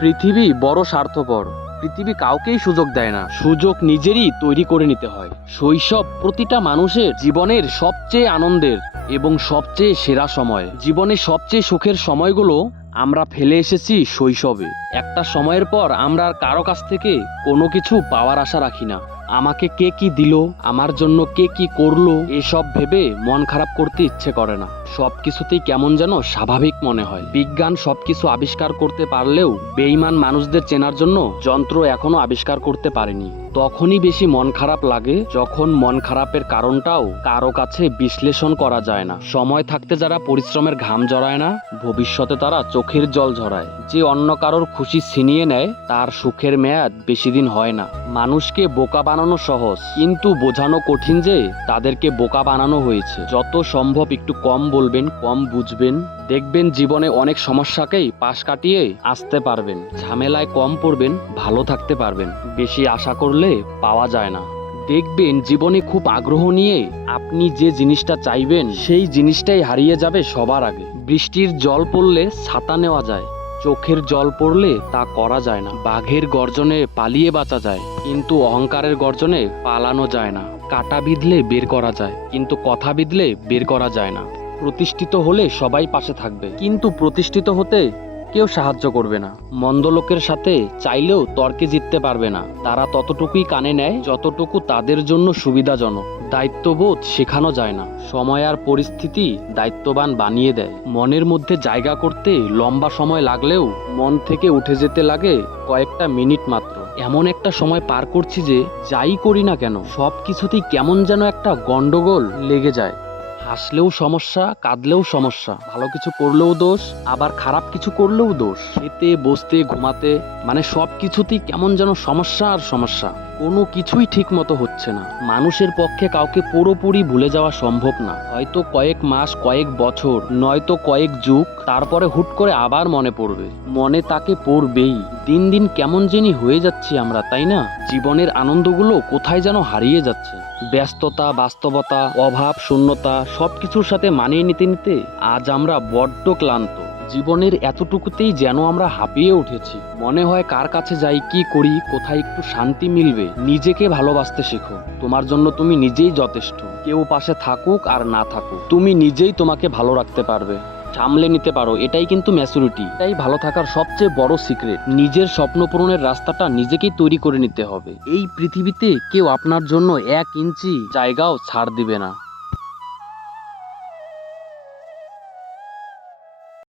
পৃথিবী বড় স্বার্থপর। পৃথিবী কাউকেই সুযোগ দেয় না, সুযোগ নিজেরই তৈরি করে নিতে হয়। শৈশব প্রতিটা মানুষের জীবনের সবচেয়ে আনন্দের এবং সবচেয়ে সেরা সময়। জীবনের সবচেয়ে সুখের সময়গুলো আমরা ফেলে এসেছি শৈশবে। একটা সময়ের পর আমরা আর কারো কাছ থেকে কোনো কিছু পাওয়ার আশা রাখি না। আমাকে কে কি দিল, আমার জন্য কে কি করলো, এসব ভেবে মন খারাপ করতে ইচ্ছে করে না। সবকিছুতেই কেমন যেন স্বাভাবিক মনে হয়। বিজ্ঞান সবকিছু আবিষ্কার করতে পারলেও বেঈমান মানুষদের চেনার জন্য যন্ত্র এখনো আবিষ্কার করতে পারেনি। তখনই বেশি মন খারাপ লাগে যখন মন খারাপের কারণটাও কারো কাছে বিশ্লেষণ করা যায় না। সময় থাকতে যারা পরিশ্রমের ঘাম জড়ায় না, ভবিষ্যতে তারা চোখের জল ঝরায়। যে অন্য কারোর খুশি ছিনিয়ে নেয় তার সুখের মেয়াদ বেশি দিন হয় না। মানুষকে বোকা বানানো সহজ, কিন্তু বোঝানো কঠিন যে তাদেরকে বোকা বানানো হয়েছে। যত সম্ভব একটু কম বলবেন, কম বুঝবেন, দেখবেন জীবনে অনেক সমস্যাকেই পাশ কাটিয়ে আসতে পারবেন। ঝামেলায় কম পড়বেন, ভালো থাকতে পারবেন। বেশি আশা করলে পাওয়া যায় না। দেখবেন জীবনে খুব আগ্রহ নিয়ে আপনি যে জিনিসটা চাইবেন সেই জিনিসটাই হারিয়ে যাবে সবার আগে। বৃষ্টির জল পড়লে ছাতা নেওয়া যায়, চোখের জল পড়লে তা করা যায় না। বাঘের গর্জনে পালিয়ে বাঁচা যায়, কিন্তু অহংকারের গর্জনে পালানো যায় না। কাঁটা বিঁধলে বের করা যায়, কিন্তু কথা বিঁধলে বের করা যায় না। প্রতিষ্ঠিত হলে সবাই পাশে থাকবে, কিন্তু প্রতিষ্ঠিত হতে কেউ সাহায্য করবে না। মন্দ লোকের সাথে চাইলেও তর্কে জিততে পারবে না। তারা ততটুকুই কানে নেয় যতটুকু তাদের জন্য সুবিধাজনক। দায়িত্ববোধ শেখানো যায় না, সময় আর পরিস্থিতি দায়িত্ববান বানিয়ে দেয়। মনের মধ্যে জায়গা করতে লম্বা সময় লাগলেও মন থেকে উঠে যেতে লাগে কয়েকটা মিনিট মাত্র। এমন একটা সময় পার করছি যে যাই করি না কেন সব কিছুতেই কেমন যেন একটা গন্ডগোল লেগে যায়। হাসলেও সমস্যা, কাঁদলেও সমস্যা, ভালো কিছু করলেও দোষ, আবার খারাপ কিছু করলেও দোষ। খেতে, বসতে, ঘুমাতে, মানে সব কিছুতেই কেমন যেন সমস্যা আর সমস্যা। কোনো কিছুই ঠিক মতো হচ্ছে না। মানুষের পক্ষে কাউকে পুরোপুরি ভুলে যাওয়া সম্ভব না। হয়তো কয়েক মাস, কয়েক বছর, নয়তো কয়েক যুগ, তারপরে হুট করে আবার মনে পড়বে। মনে তাকে পড়বেই। দিন দিন কেমন জানি হয়ে যাচ্ছি আমরা, তাই না? জীবনের আনন্দগুলো কোথায় যেন হারিয়ে যাচ্ছে। ব্যস্ততা, বাস্তবতা, অভাব, শূন্যতা সবকিছুর সাথে মানিয়ে নিতে নিতে আজ আমরা বড্ড ক্লান্ত। জীবনের এতটুকুতেই যেন আমরা হাঁপিয়ে উঠেছি। মনে হয় কার কাছে যাই, কি করি, কোথায় একটু শান্তি মিলবে। নিজেকে ভালোবাসতে শেখো। তোমার জন্য তুমি নিজেই যথেষ্ট। কেউ পাশে থাকুক আর না থাকুক, তুমি নিজেই তোমাকে ভালো রাখতে পারবে, সামলে নিতে পারো। এটাই কিন্তু ম্যাচুরিটি, এটাই ভালো থাকার সবচেয়ে বড় সিক্রেট। নিজের স্বপ্ন পূরণের রাস্তাটা নিজেকেই তৈরি করে নিতে হবে। এই পৃথিবীতে কেউ আপনার জন্য 1 ইঞ্চি জায়গাও ছাড় দিবে না।